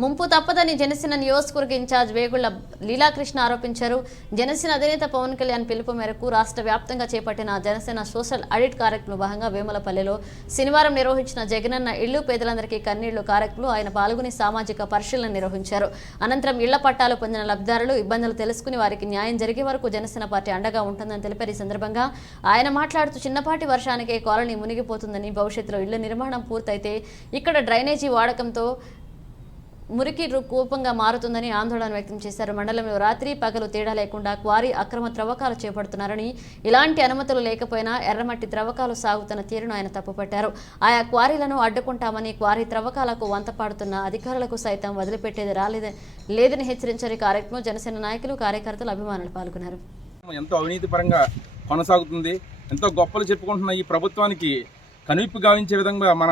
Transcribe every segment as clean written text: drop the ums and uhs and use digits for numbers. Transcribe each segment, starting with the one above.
ముంపు తప్పదని జనసేన నియోజకవర్గ ఇన్ఛార్జ్ వేగుళ్ల లీలాకృష్ణ ఆరోపించారు. జనసేన అధినేత పవన్ కళ్యాణ్ పిలుపు మేరకు రాష్ట్ర వ్యాప్తంగా చేపట్టిన జనసేన సోషల్ ఆడిట్ కార్యక్రమంలో భాగంగా వేములపల్లిలో శనివారం నిర్వహించిన జగనన్న ఇళ్లు పేదలందరికీ కన్నీళ్లు కార్యక్రమంలో ఆయన పాల్గొని సామాజిక పరిశీలన నిర్వహించారు. అనంతరం ఇళ్ల పట్టాలు పొందిన లబ్ధిదారులు ఇబ్బందులు తెలుసుకుని వారికి న్యాయం జరిగే వరకు జనసేన పార్టీ అండగా ఉంటుందని తెలిపారు. ఈ సందర్భంగా ఆయన మాట్లాడుతూ చిన్నపాటి వర్షానికే కాలనీ మునిగిపోతుందని, భవిష్యత్తులో ఇళ్ల నిర్మాణం పూర్తయితే ఇక్కడ డ్రైనేజీ వాడకంతో మురికి కూపంగా మారుతుందని ఆందోళన వ్యక్తం చేశారు. మండలంలో రాత్రి పగలు తేడా లేకుండా క్వారీ అక్రమ త్రవ్వకాలు చేపడుతున్నారని, ఇలాంటి అనుమతులు లేకపోయినా ఎర్రమట్టి త్రవ్వకాలు సాగుతున్న తీరును ఆయన తప్పుపట్టారు. ఆయా క్వారీలను అడ్డుకుంటామని, క్వారీ త్రవ్వకాలకు వంతపాడుతున్న అధికారులకు సైతం వదిలిపెట్టేది లేదని హెచ్చరించారు. ఈ కార్యక్రమంలో జనసేన నాయకులు, కార్యకర్తలు, అభిమానులు పాల్గొన్నారు. ఎంతో అవినీతి పరంగా కొనసాగుతుంది. ఎంతో గొప్పలు చెప్పుకుంటున్న ఈ ప్రభుత్వానికి కనువిప్పు గావించే విధంగా మన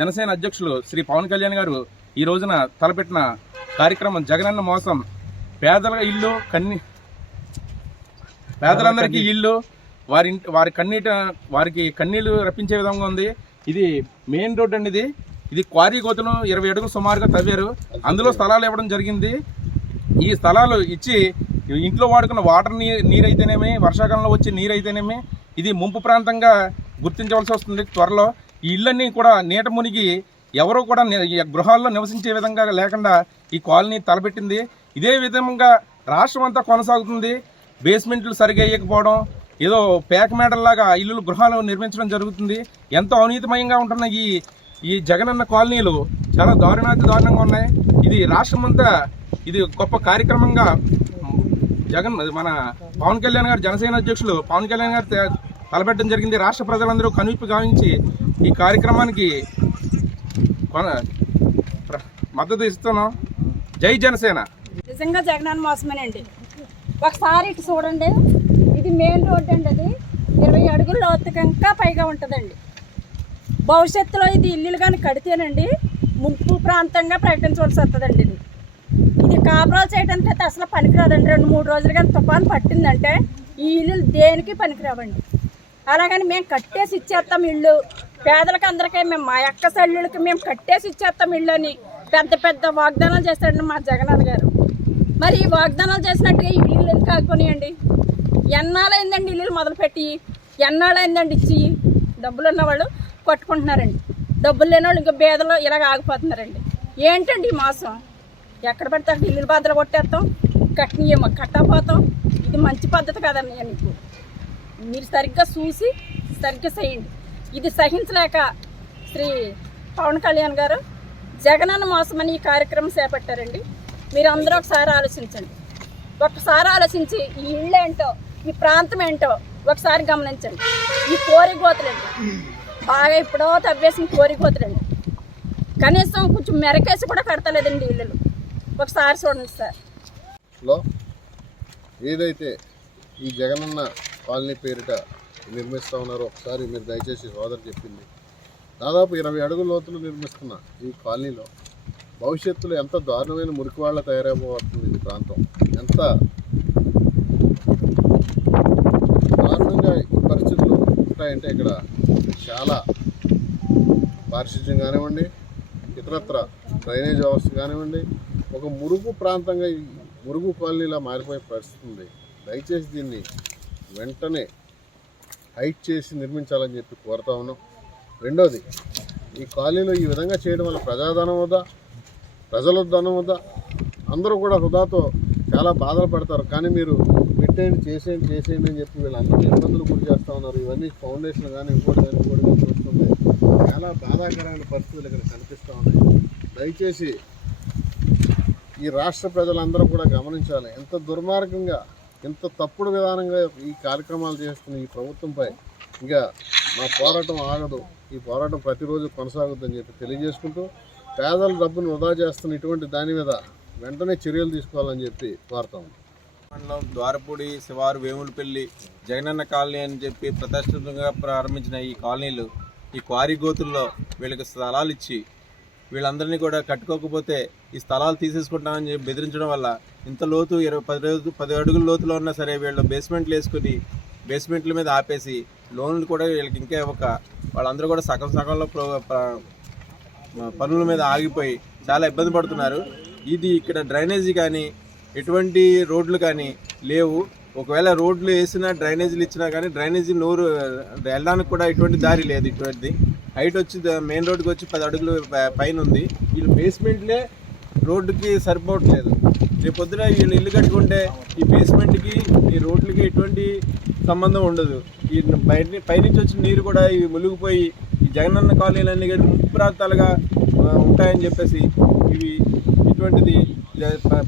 జనసేన అధ్యక్షులు శ్రీ పవన్ కళ్యాణ్ గారు ఈ రోజున తలపెట్టిన కార్యక్రమం జగనన్న మోసం. పేదల ఇల్లు పేదలందరికీ ఇల్లు, వారికి కన్నీళ్లు రప్పించే విధంగా ఉంది. ఇది మెయిన్ రోడ్ అండి. ఇది క్వారీ గోతును 20 అడుగులు సుమారుగా తవ్వారు. అందులో స్థలాలు ఇవ్వడం జరిగింది. ఈ స్థలాలు ఇచ్చి ఇంట్లో వాడుకున్న వాటర్ నీరైతేనేమి, వర్షాకాలంలో వచ్చే నీరైతేనేమి ఇది ముంపు ప్రాంతంగా గుర్తించవలసి వస్తుంది. త్వరలో ఈ ఇళ్ళన్నీ కూడా నీట మునిగి ఎవరూ కూడా గృహాల్లో నివసించే విధంగా లేకుండా ఈ కాలనీ తలపెట్టింది. ఇదే విధంగా రాష్ట్రం అంతా కొనసాగుతుంది. బేస్మెంట్లు సరిగా వేయకపోవడం, ఏదో పేక మేడల్లాగా ఇల్లు గృహాలు నిర్మించడం జరుగుతుంది. ఎంతో అవినీతిమయంగా ఉంటున్న ఈ జగనన్న కాలనీలు చాలా దారుణంగా ఉన్నాయి. ఇది రాష్ట్రం అంతా ఇది గొప్ప కార్యక్రమంగా మన పవన్ కళ్యాణ్ గారు, జనసేన అధ్యక్షులు పవన్ కళ్యాణ్ గారు తలపెట్టడం జరిగింది. రాష్ట్ర ప్రజలందరూ కనువిప్పు గావించి ఈ కార్యక్రమానికి మద్దతు ఇస్తున్నాం. జై జనసేన. నిజంగా జగనన్న మోసమేనండి. ఒకసారి ఇటు చూడండి, ఇది మెయిన్ రోడ్ అండి. అది 20 అడుగుల లోతుగా ఇంకా పైగా ఉంటుందండి. భవిష్యత్తులో ఇది ఇల్లులు కానీ కడితేనండి ముంపు ప్రాంతంగా ప్రకటించవలసి వస్తుందండి. ఇది కాపురాలు చేయడానికి అయితే అసలు పనికిరాదండి. 2-3 రోజులు కానీ తుఫాను పట్టిందంటే ఈ ఇల్లులు దేనికి పనికిరావండి. అలాగని మేము కట్టేసి ఇచ్చేస్తాం ఇల్లు పేదలకు అందరికీ, మేము మా అక్క సల్లులకి మేము కట్టేసి ఇచ్చేస్తాం ఇల్లు అని పెద్ద వాగ్దానాలు చేస్తాడండి మా జగనన్న గారు. మరి ఈ వాగ్దానాలు చేసినట్టుగా ఈ ఇల్లు ఎందుకు ఆగిపోయినాయండి? ఎన్నాళ్ళైందండి ఇల్లులు మొదలుపెట్టి, ఎన్నాళ్ళైందండి ఇచ్చి? డబ్బులు ఉన్న వాళ్ళు కొట్టుకుంటున్నారండి, డబ్బులు లేని వాళ్ళు ఇంకా బేదలు ఇలాగ ఆగిపోతున్నారండి. ఏంటండి ఈ మోసం? ఎక్కడ పడితే అక్కడ ఇల్లు బద్దలు కొట్టేస్తాం, కట్టినయేమో కట్టకపోతాం. ఇది మంచి పద్ధతి కాదన్నయ్య. మీకు మీరు సరిగ్గా చూసి సరిగ్గా చేయండి. ఇది సహించలేక శ్రీ పవన్ కళ్యాణ్ గారు జగనన్న మోసమని ఈ కార్యక్రమం చేపట్టారండి. మీరు అందరూ ఒకసారి ఆలోచించండి. ఒకసారి ఆలోచించి ఈ ఇళ్ళు ఏంటో, ఈ ప్రాంతం ఏంటో ఒకసారి గమనించండి. ఈ కోరిగోతులండి, బాగా ఇప్పుడో తవ్వేసిన కోరిగోతులండి. కనీసం కొంచెం మెరకేసి కూడా కడతలేదండి ఇళ్ళు. ఒకసారి చూడండి సార్. ఏదైతే ఈ జగనన్న కాలనీ పేరిట నిర్మిస్తూ ఉన్నారో ఒకసారి మీరు దయచేసి సోదరు చెప్పింది. దాదాపు 20 అడుగుల లోతులు నిర్మిస్తున్న ఈ కాలనీలో భవిష్యత్తులో ఎంత దారుణమైన మురికి వాళ్ళ తయారైపోతుంది. ఈ ప్రాంతం ఎంత దారుణంగా ఈ పరిస్థితులు ఉంటాయంటే ఇక్కడ చాలా పారిశుధ్యం కానివ్వండి, ఇతరత్ర డ్రైనేజ్ వ్యవస్థ కానివ్వండి, ఒక మురుగు ప్రాంతంగా ఈ మురుగు కాలనీలా మారిపోయే పరిస్థితి ఉంది. దయచేసి దీన్ని వెంటనే హైట్ చేసి నిర్మించాలని చెప్పి కోరుతా ఉన్నాం. రెండోది, ఈ కాలనీలో ఈ విధంగా చేయడం వల్ల ప్రజాధనం వద్ద, ప్రజల ధనం వద్ద అందరూ కూడా హృదాతో చాలా బాధలు పడతారు. కానీ మీరు పెట్టేయండి, చేసేయండి అని చెప్పి వీళ్ళందరినీ ఇబ్బందులు గురి చేస్తూ ఉన్నారు. ఇవన్నీ ఫౌండేషన్ కానీ ఇంకోటి కానీ చూస్తుంటే చాలా బాధాకరమైన పరిస్థితులు ఇక్కడ కనిపిస్తూ ఉన్నాయి. దయచేసి ఈ రాష్ట్ర ప్రజలందరూ కూడా గమనించాలి. ఎంత దుర్మార్గంగా, ఎంత తప్పుడు విధానంగా ఈ కార్యక్రమాలు చేస్తున్న ఈ ప్రభుత్వంపై ఇంకా మా పోరాటం ఆగదు. ఈ పోరాటం ప్రతిరోజు కొనసాగుద్దని చెప్పి తెలియజేసుకుంటూ, పేదల డబ్బును వృధా చేస్తున్న ఇటువంటి దాని మీద వెంటనే చర్యలు తీసుకోవాలని చెప్పి కోరుతాము. మండలం ద్వారపూడి శివారు వేములపల్లి జగనన్న కాలనీ అని చెప్పి ప్రతిష్ఠితంగా ప్రారంభించిన ఈ కాలనీలు, ఈ క్వారీ గోతుల్లో వీళ్ళకి స్థలాలు ఇచ్చి వీళ్ళందరినీ కూడా కట్టుకోకపోతే ఈ స్థలాలు తీసేసుకుంటామని చెప్పి బెదిరించడం వల్ల ఇంత లోతు 10 అడుగుల లోతులో ఉన్నా సరే వీళ్ళు బేస్మెంట్లు వేసుకుని బేస్మెంట్ల మీద ఆపేసి లోన్లు కూడా వీళ్ళకి ఇంకా ఇవ్వక వాళ్ళందరూ కూడా సగంలో పనుల మీద ఆగిపోయి చాలా ఇబ్బంది పడుతున్నారు. ఇది ఇక్కడ డ్రైనేజీ కానీ ఎటువంటి రోడ్లు కానీ లేవు. ఒకవేళ రోడ్లు వేసినా డ్రైనేజీలు ఇచ్చినా కానీ డ్రైనేజీ నోరు వెళ్ళడానికి కూడా ఎటువంటి దారి లేదు. ఇటువంటిది హైట్ వచ్చి మెయిన్ రోడ్డుకి వచ్చి 10 అడుగులు పైన ఉంది. వీళ్ళు బేస్మెంట్లే రోడ్డుకి సరిపోవట్లేదు. రేపు పొద్దున వీళ్ళు ఇల్లు కట్టుకుంటే ఈ బేస్మెంట్కి ఈ రోడ్లకి ఎటువంటి సంబంధం ఉండదు. ఈ పైనుంచి వచ్చిన నీరు కూడా ఇవి మునిగిపోయి ఈ జగనన్న కాలనీలన్నీ కూడా ముంపు ప్రాంతాలుగా ఉంటాయని చెప్పేసి ఇవి ఇటువంటిది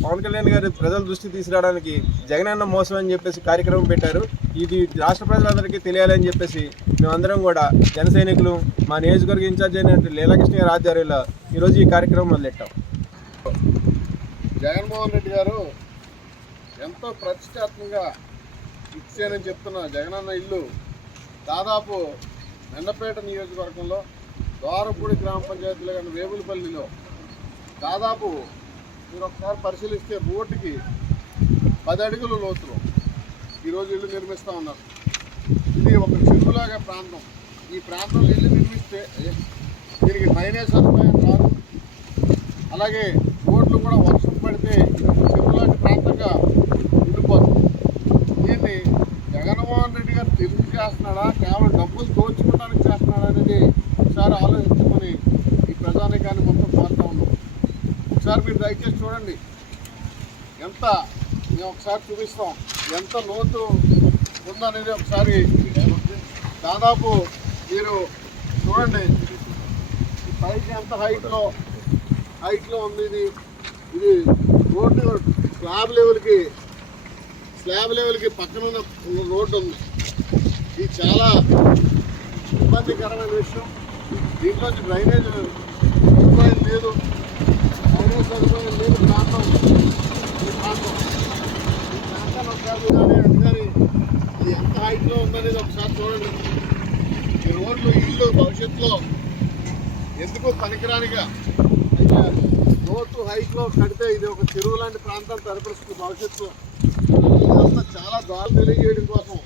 పవన్ కళ్యాణ్ గారు ప్రజల దృష్టి తీసుకురావడానికి జగనన్న మోసం అని చెప్పేసి కార్యక్రమం పెట్టారు. ఇది రాష్ట్ర ప్రజలందరికీ తెలియాలని చెప్పేసి మేమందరం కూడా జన సైనికులు మా నియోజకవర్గ ఇన్ఛార్జ్ అయిన లీలాకృష్ణ గారి ఆధ్వర్యంలో ఈరోజు ఈ కార్యక్రమం మొదలెట్టాం. జగన్మోహన్ రెడ్డి గారు ఎంతో ప్రతిష్టాత్మకంగా ఇచ్చారని చెప్తున్న జగనన్న ఇల్లు దాదాపు మెండపేట నియోజకవర్గంలో ద్వారపూడి గ్రామ పంచాయతీలో కానీ వేములపల్లిలో దాదాపు మీరు ఒకసారి పరిశీలిస్తే రోడ్డుకి 10 అడుగుల లోతులో ఈరోజు ఇల్లు నిర్మిస్తూ ఉన్నారు. ఇది ఒక చెరువులాగా ప్రాంతం. ఈ ప్రాంతంలో ఇల్లు నిర్మిస్తే దీనికి డ్రైనేజ్ సదుపాయం రాదు. అలాగే రోడ్లు కూడా వర్షం పడితే చెరువులాంటి ప్రాంతంగా ఉండిపోతుంది. దీన్ని జగన్మోహన్ రెడ్డి గారు తెలిసి చేస్తున్నాడా, కేవలం డబ్బులు దోచుకోవడానికి చేస్తున్నాడా అనేది ఒకసారి ఆలోచించుకొని ఈ ప్రజానీకాన్ని మొత్తం కోరుతా ఉన్నాం. ఒకసారి మీరు దయచేసి చూడండి, ఎంత మేము ఒకసారి చూపిస్తాం ఎంత లోతు ఉందనేది. ఒకసారి దాదాపు మీరు చూడండి, ఈ పైకి ఎంత హైట్లో ఉంది. ఇది రోడ్డు స్లాబ్ లెవెల్కి పక్కన ఉన్న రోడ్డు ఉంది. ఇది చాలా ఇబ్బందికరమైన విషయం. దీంట్లో డ్రైనేజ్ సదుపాయం లేదు. ప్రాంతం ఈ ప్రాంతాన్ని ఒకసారి కానీ ఇది ఎంత హైట్లో ఉందనేది ఒకసారి చూడండి. ఈ రోడ్లు ఇల్లు భవిష్యత్తులో ఎందుకు పనికిరానిగా అయితే లోతు హైట్లో కడితే ఇది ఒక చెరువు లాంటి ప్రాంతం తరపరుస్తుంది భవిష్యత్తులో. ఇదంతా చాలా దారి తెలియజేయడం కోసం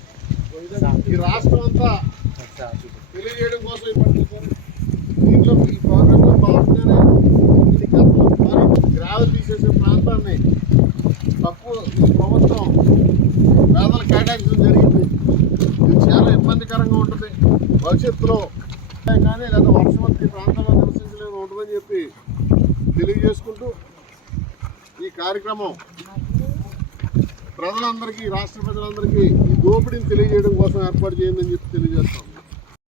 ఈ రాష్ట్రం అంతా తెలియజేయడం కోసం దీంట్లో ఈ ప్రోగ్రాంలో భాగంగానే ఇది గ్రావెల్ తీసేసే ప్రాంతాన్ని తక్కువ ప్రభుత్వం పేదలు కేటాయించడం జరిగింది. ఇది చాలా ఇబ్బందికరంగా ఉంటుంది భవిష్యత్తులో. కానీ లేదా వర్షవంతి ప్రాంతాల్లో నివసించలేని ఉంటుందని చెప్పి తెలియజేసుకుంటూ ఈ కార్యక్రమం ప్రజలందరికీ రాష్ట్ర ప్రజలందరికీ ఈ దోపిడీని తెలియజేయడం కోసం ఏర్పాటు చేయందని చెప్పి తెలియజేస్తాం.